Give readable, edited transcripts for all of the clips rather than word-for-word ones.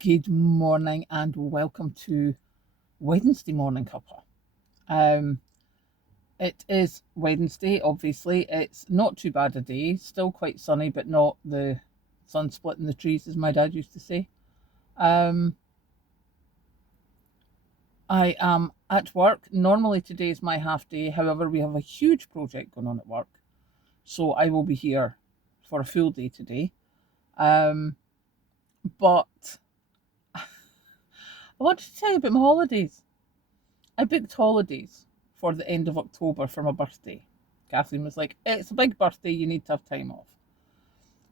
Good morning and welcome to Wednesday morning cuppa. Um, it is Wednesday, obviously. It's not too bad a day, still quite sunny, but not the sun splitting the trees, as my dad used to say. Um, I am at work. Normally today is my half day. However, we have a huge project going on at work, so I will be here for a full day today. Um, but I wanted to tell you about my holidays. I booked holidays for the end of October for my birthday. Kathleen was like, "It's a big birthday, you need to have time off."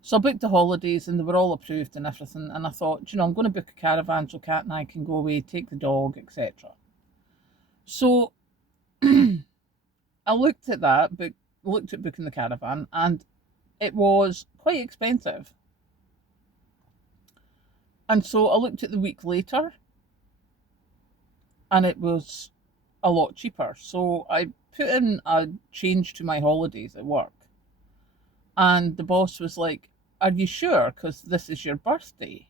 So I booked the holidays and they were all approved and everything. And I thought, I'm going to book a caravan so Kat and I can go away, take the dog, etc. So I looked at that, looked at booking the caravan, and it was quite expensive. And so I looked at the week later and it was a lot cheaper. So I put in a change to my holidays at work. And the boss was like, "Are you sure? Because this is your birthday."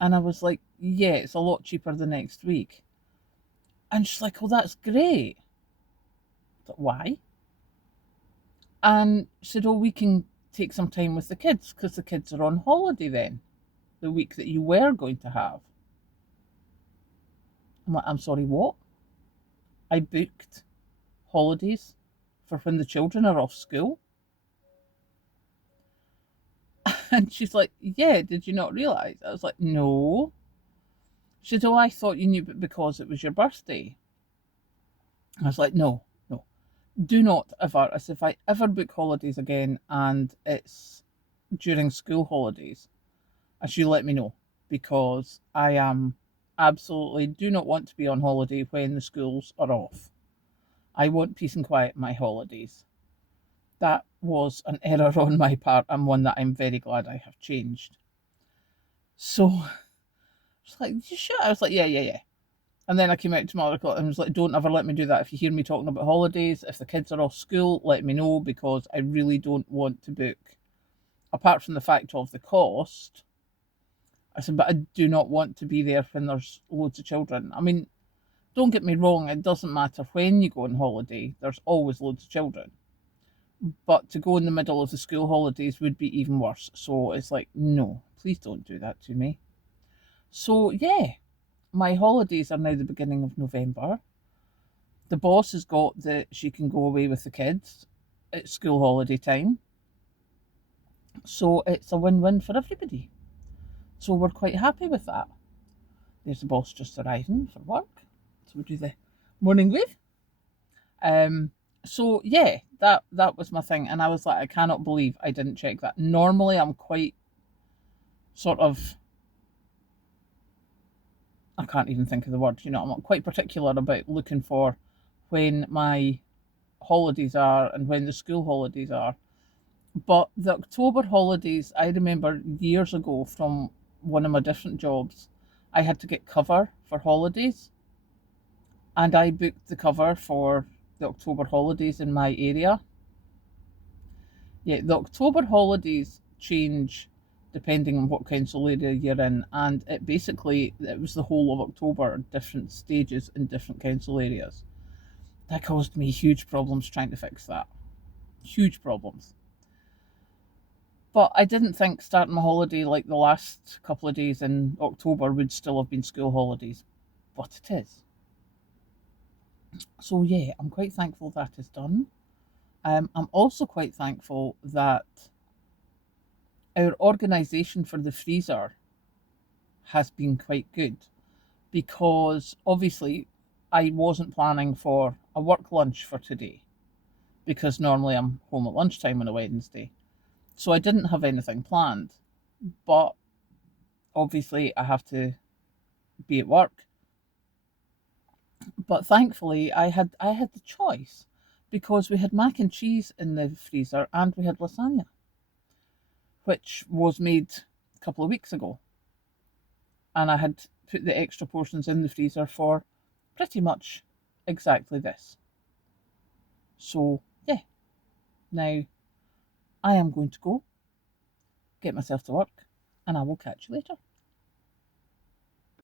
And I was like, "Yeah, it's a lot cheaper the next week." And she's like, "Oh, that's great." I thought, why? And she said, "Oh, we can take some time with the kids because the kids are on holiday then, the week that you were going to have." I'm like, "I'm sorry, what?" I booked holidays for when the children are off school. And she's like, "Yeah, did you not realise?" I was like, "No." She said, "Oh, I thought you knew, but because it was your birthday." I was like, "No, no, do not ever." As if I ever book holidays again and it's during school holidays, I should let me know because I am absolutely do not want to be on holiday when the schools are off. I want peace and quiet in my holidays. That was an error on my part and one that I'm very glad I have changed. So she's like, "You sure?" I was like, "Yeah, yeah, yeah." And then I came out to my article and was like, "Don't ever let me do that. If you hear me talking about holidays, if the kids are off school, let me know because I really don't want to book." Apart from the fact of the cost, I said, "But I do not want to be there when there's loads of children." I mean, don't get me wrong, it doesn't matter when you go on holiday, there's always loads of children. But to go in the middle of the school holidays would be even worse. So it's like, no, please don't do that to me. So, yeah, my holidays are now the beginning of November. The boss has got that she can go away with the kids at school holiday time. So it's a win-win for everybody. So we're quite happy with that. There's the boss just arriving for work. So we do the morning wave. Um so yeah, that was my thing. And I was like, I cannot believe I didn't check that. Normally I'm quite sort of I can't even think of the word, I'm quite particular about looking for when my holidays are and when the school holidays are. But the October holidays, I remember years ago from one of my different jobs, I had to get cover for holidays, and I booked the cover for the October holidays in my area. Yeah, the October holidays change depending on what council area you're in, and it was the whole of October, different stages in different council areas. That caused me huge problems trying to fix that. Huge problems. But I didn't think starting my holiday like the last couple of days in October would still have been school holidays, but it is. So yeah, I'm quite thankful that is done. I'm also quite thankful that our organisation for the freezer has been quite good because obviously I wasn't planning for a work lunch for today because normally I'm home at lunchtime on a Wednesday. So I didn't have anything planned, but obviously I have to be at work. But thankfully I had the choice because we had mac and cheese in the freezer and we had lasagna, which was made a couple of weeks ago. And I had put the extra portions in the freezer for pretty much exactly this. So yeah, now I am going to go get myself to work and I will catch you later.